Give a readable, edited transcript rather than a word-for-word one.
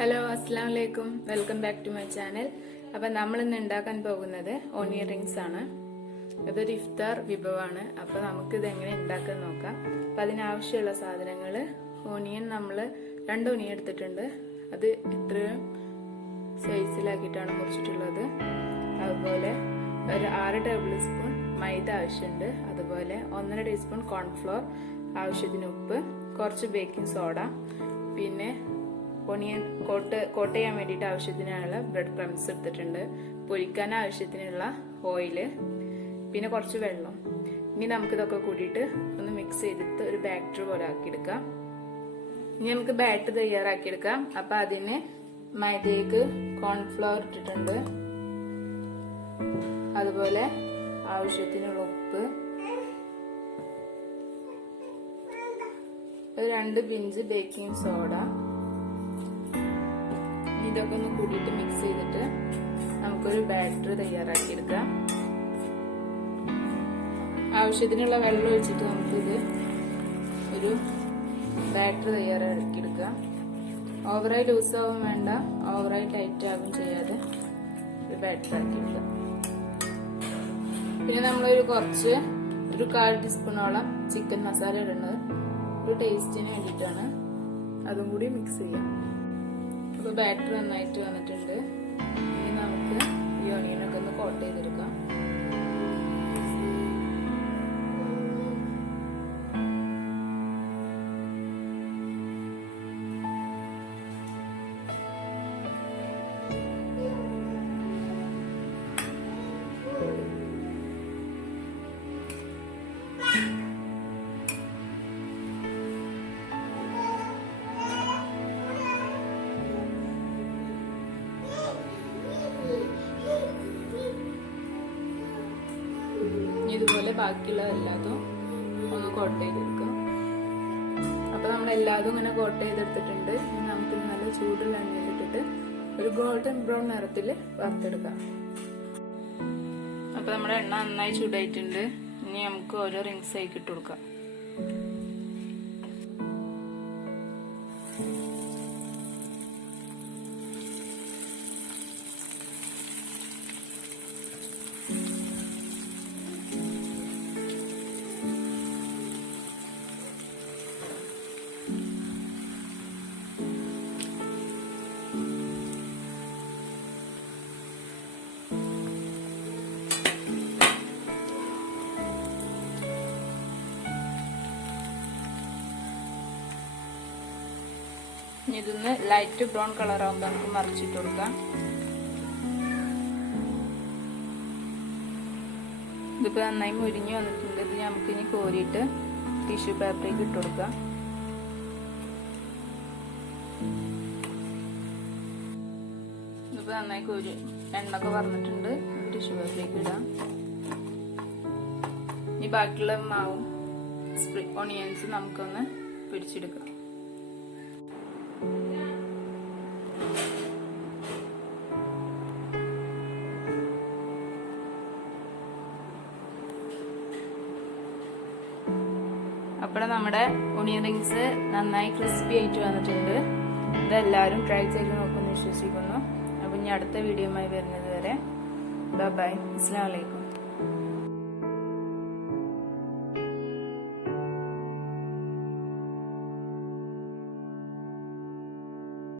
Hello അസ്സലാമു അലൈക്കും welcome back to my channel. അപ്പം നമ്മൾ ഇന്ന് ഉണ്ടാക്കാൻ പോകുന്നത് ഓണിയൻ റിങ്സ് ആണ്. ഇതൊരു ഇഫ്താർ വിഭവമാണ്. അപ്പം നമുക്കിത് എങ്ങനെ ഉണ്ടാക്കാൻ നോക്കാം. അപ്പം അതിനാവശ്യമുള്ള സാധനങ്ങൾ ഓണിയൻ നമ്മൾ 2 ഓണിയൻ എടുത്തിട്ടുണ്ട്. അത് ഇത്രയും സൈസിലാക്കിയിട്ടാണ് മുറിച്ചിട്ടുള്ളത്. അതുപോലെ ഒരു 6 ടേബിൾ സ്പൂൺ മൈദ ആവശ്യമുണ്ട്. അതുപോലെ 1.5 ടീസ്പൂൺ കോൺഫ്ലോർ, ആവശ്യത്തിന് ഉപ്പ്, കുറച്ച് ബേക്കിംഗ് സോഡ, പിന്നെ ഓണിയൻ കോട്ട് ചെയ്യാൻ വേണ്ടിയിട്ട് ആവശ്യത്തിനുള്ള ബ്രെഡ് ക്രംസ് എടുത്തിട്ടുണ്ട്, പൊരിക്കാൻ ആവശ്യത്തിനുള്ള ഓയില്, പിന്നെ കുറച്ച് വെള്ളം. ഇനി നമുക്കിതൊക്കെ കൂടിയിട്ട് ഒന്ന് മിക്സ് ചെയ്തിട്ട് ഒരു ബാറ്റർ പോലെ ആക്കിയെടുക്കാം. ഇനി നമുക്ക് ബാറ്റർ തയ്യാറാക്കിയെടുക്കാം. അപ്പൊ അതിന് മൈദയ്ക്ക് കോൺഫ്ലവർ ഇട്ടിട്ടുണ്ട്, അതുപോലെ ആവശ്യത്തിനുള്ള ഉപ്പ്, 2 പിഞ്ച് ബേക്കിംഗ് സോഡ. ഇതൊക്കെ ഒന്ന് കൂടിയിട്ട് മിക്സ് ചെയ്തിട്ട് നമുക്കൊരു ബാറ്റർ തയ്യാറാക്കിയെടുക്കാം. ആവശ്യത്തിനുള്ള വെള്ളം ഒഴിച്ചിട്ട് നമുക്കിത് ഒരു ബാറ്റർ തയ്യാറാക്കിയെടുക്കാം. ഓവറായി ലൂസ് ആവും വേണ്ട, ഓവറായി ടൈറ്റ് ആവും ചെയ്യാതെ ഒരു ബാറ്റർ ആക്കിയെടുക്കാം. പിന്നെ നമ്മളൊരു കുറച്ച് ഒരു 1/4 ടീസ്പൂണോളം ചിക്കൻ മസാല ഇടുന്നത് ഒരു ടേസ്റ്റിന് വേണ്ടിയിട്ടാണ്. അതും കൂടി മിക്സ് ചെയ്യാം. അപ്പോൾ ബാറ്റർ നന്നായിട്ട് വന്നിട്ടുണ്ട്. ഇനി നമുക്ക് ഈ ഓണിയനൊക്കെ ഒന്ന് കോട്ട് ചെയ്തെടുക്കാം. ഇതുപോലെ ബാക്കിയുള്ള എല്ലാതും ഒന്ന് കോട്ട് ചെയ്തെടുക്കാം. അപ്പൊ നമ്മൾ എല്ലാതും ഇങ്ങനെ കോട്ട് ചെയ്തെടുത്തിട്ടുണ്ട്. ഇനി നമുക്ക് നല്ല ചൂടുള്ള എണ്ണയിലിട്ടിട്ട് ഒരു ഗോൾഡൻ ബ്രൗൺ നിറത്തിൽ വറുത്തെടുക്കാം. അപ്പൊ നമ്മുടെ എണ്ണ നന്നായി ചൂടായിട്ടുണ്ട്. ഇനി നമുക്ക് ഓരോ റിങ്സ് ആയി ഇട്ട് കൊടുക്കാം. ഇതൊന്ന് ലൈറ്റ് ബ്രൗൺ കളർ ആകുമ്പോൾ നമുക്ക് മറിച്ചിട്ട് കൊടുക്കാം. ഇതിപ്പോ നന്നായി മുരിഞ്ഞു വന്നിട്ടുണ്ട്. ഇത് നമുക്ക് ഇനി കോരിയിട്ട് ടിഷ്യൂ പേപ്പറിലേക്ക് ഇട്ട് കൊടുക്കാം. ഇതിപ്പോ നന്നായി കോരി എണ്ണൊക്കെ വറന്നിട്ടുണ്ട്. ടിഷ്യൂ പേപ്പറിലേക്ക് ഇടാം. ഇനി ബാക്കിയുള്ള മാവും ഓണിയൻസ് നമുക്കൊന്ന് പിടിച്ചെടുക്കാം. അപ്പോൾ നമ്മുടെ ഓണിയൻ റിങ്സ് നന്നായി ക്രിസ്പി ആയിട്ട് വന്നിട്ടുണ്ട്. ഇതെല്ലാവരും ട്രൈ ചെയ്ത് നോക്കുമെന്ന് വിശ്വസിക്കുന്നു. അപ്പോൾ ഇനി അടുത്ത വീഡിയോയുമായി വരുന്നത് വരെ ബൈ. അസ്സലാമു അലൈക്കും.